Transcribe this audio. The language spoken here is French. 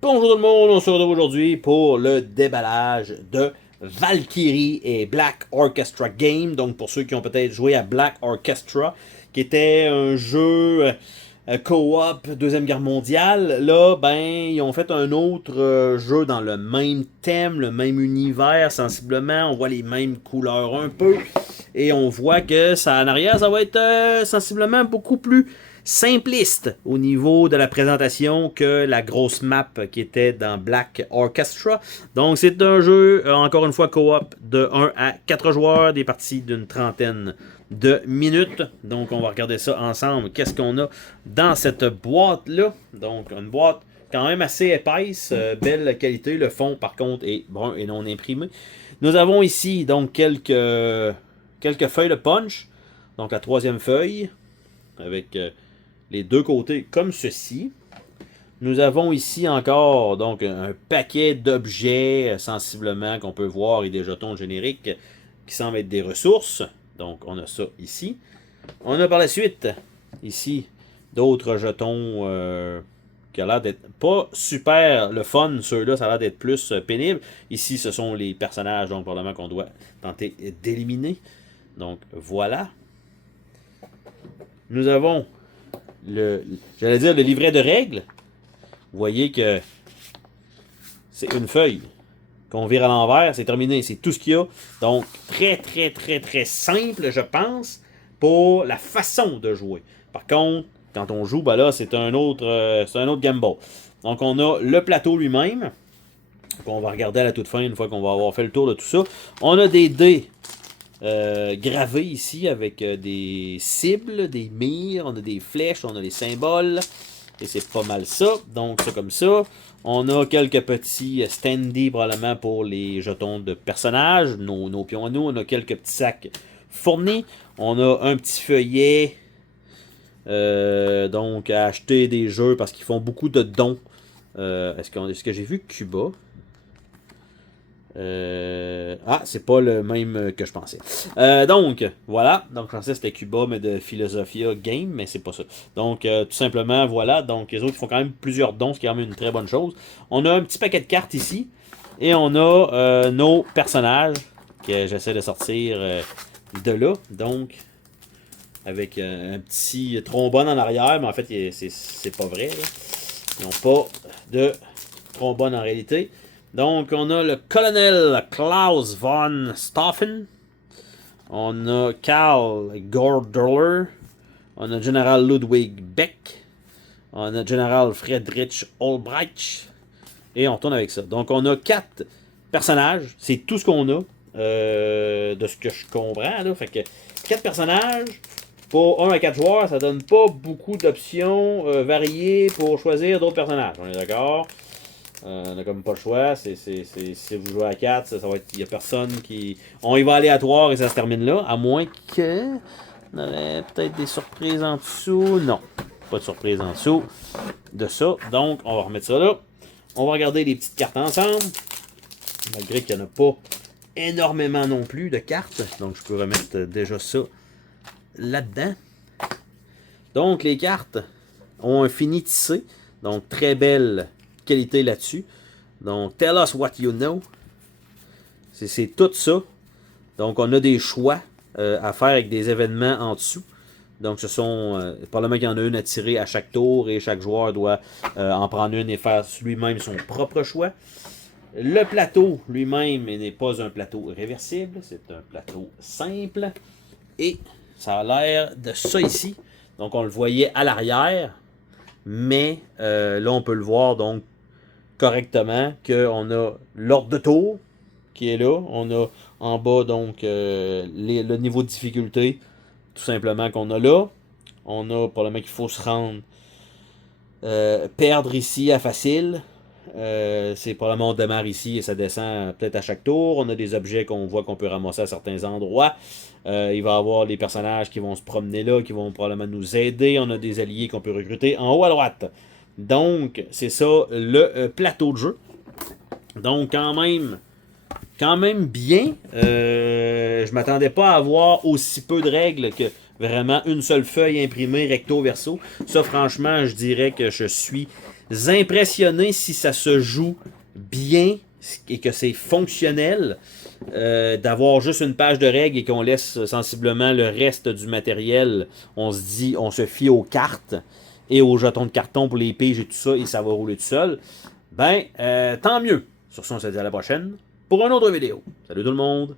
Bonjour tout le monde, on se retrouve aujourd'hui pour le déballage de Valkyrie et Black Orchestra Game. Donc pour ceux qui ont peut-être joué à Black Orchestra, qui était un jeu co-op Deuxième Guerre mondiale, là, ben, ils ont fait un autre jeu dans le même thème, le même univers sensiblement. On voit les mêmes couleurs un peu. Et on voit que ça en arrière, ça va être sensiblement beaucoup plus simpliste au niveau de la présentation que la grosse map qui était dans Black Orchestra. Donc c'est un jeu, encore une fois, co-op de 1 à 4 joueurs, des parties d'une trentaine de minutes. Donc on va regarder ça ensemble. Qu'est-ce qu'on a dans cette boîte-là? Donc une boîte quand même assez épaisse, belle qualité. Le fond par contre est brun et non imprimé. Nous avons ici donc quelques feuilles de punch. Donc la troisième feuille avec les deux côtés comme ceci. Nous avons ici encore donc un paquet d'objets sensiblement qu'on peut voir et des jetons génériques qui semblent être des ressources. Donc on a ça ici. On a par la suite ici d'autres jetons qui a l'air d'être pas super le fun. Ceux-là, ça a l'air d'être plus pénible. Ici, ce sont les personnages donc probablement qu'on doit tenter d'éliminer. Donc voilà. Nous avons j'allais dire le livret de règles. Vous voyez que c'est une feuille qu'on vire à l'envers, c'est terminé, c'est tout ce qu'il y a. Donc très simple, je pense, pour la façon de jouer. Par contre, quand on joue, ben là, c'est un autre Game Ball. Donc on a le plateau lui-même, qu'on va regarder à la toute fin une fois qu'on va avoir fait le tour de tout ça. On a des dés gravés ici avec des cibles, des mires, on a des flèches, on a des symboles. Et c'est pas mal ça. Donc ça comme ça. On a quelques petits standees probablement pour les jetons de personnages, nos pions à nous. On a quelques petits sacs fournis. On a un petit feuillet donc à acheter des jeux parce qu'ils font beaucoup de dons. Est-ce que j'ai vu Cuba? C'est pas le même que je pensais. Donc, voilà. Donc, je pensais que c'était Cuba, mais de Philosophia Game, mais c'est pas ça. Donc, tout simplement, voilà. Donc, les autres font quand même plusieurs dons, ce qui est quand même une très bonne chose. On a un petit paquet de cartes ici. Et on a nos personnages que j'essaie de sortir de là. Donc, avec un petit trombone en arrière, mais en fait, c'est pas vrai. Là. Ils n'ont pas de trombone en réalité. Donc, on a le colonel Klaus von Stauffen. On a Karl Gordeler. On a le général Ludwig Beck. On a le général Friedrich Olbrecht. Et on retourne avec ça. Donc, on a 4 personnages. C'est tout ce qu'on a. De ce que je comprends. Là. Fait que 4 personnages. Pour 1 à 4 joueurs, ça donne pas beaucoup d'options variées pour choisir d'autres personnages. On est d'accord? On n'a comme pas le choix. Si vous jouez à 4, ça va être. Il n'y a personne qui. On y va aléatoire et ça se termine là. À moins que. On aurait peut-être des surprises en dessous. Non. Pas de surprise en dessous de ça. Donc, on va remettre ça là. On va regarder les petites cartes ensemble. Malgré qu'il n'y en a pas énormément non plus de cartes. Donc, je peux remettre déjà ça là-dedans. Donc, les cartes ont un fini tissé. Donc, très belle qualité là-dessus. Donc, tell us what you know. C'est tout ça. Donc, on a des choix à faire avec des événements en dessous. Donc, ce sont probablement qu'il y en a une à tirer à chaque tour et chaque joueur doit en prendre une et faire lui-même son propre choix. Le plateau lui-même n'est pas un plateau réversible, c'est un plateau simple. Et ça a l'air de ça ici. Donc, on le voyait à l'arrière. Mais là, on peut le voir donc correctement qu'on a l'ordre de tour qui est là. On a en bas donc le niveau de difficulté tout simplement qu'on a là. On a probablement qu'il faut se rendre perdre ici à facile. C'est probablement on démarre ici et ça descend peut-être à chaque tour. On a des objets qu'on voit qu'on peut ramasser à certains endroits. Il va y avoir les personnages qui vont se promener là, qui vont probablement nous aider. On a des alliés qu'on peut recruter en haut à droite. Donc, c'est ça le plateau de jeu. Donc, quand même bien. Je m'attendais pas à avoir aussi peu de règles que vraiment une seule feuille imprimée recto verso. Ça, franchement, je dirais que je suis impressionner si ça se joue bien et que c'est fonctionnel. D'avoir juste une page de règles et qu'on laisse sensiblement le reste du matériel, on se dit, on se fie aux cartes et aux jetons de carton pour les piges et tout ça, et ça va rouler tout seul, ben, tant mieux. Sur ce, on se dit à la prochaine pour une autre vidéo. Salut tout le monde!